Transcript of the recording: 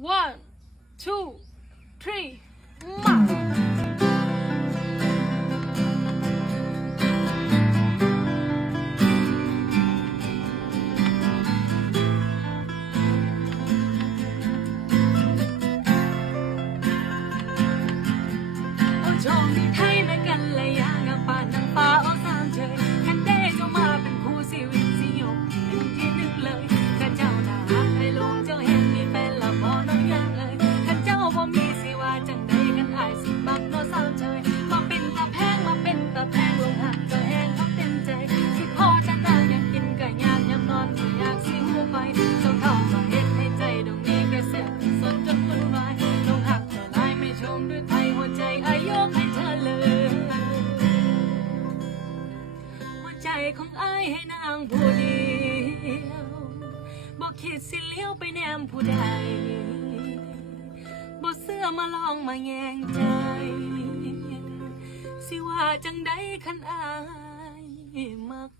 One, two, three. Don't oh, be ของอ้ายให้นางผู้เดียวบอกคิดสิเลี้ยวไปแนมผู้ใดบอกเสื้อมาลองมาแยงใจ สิว่าจังใดขันอายมัก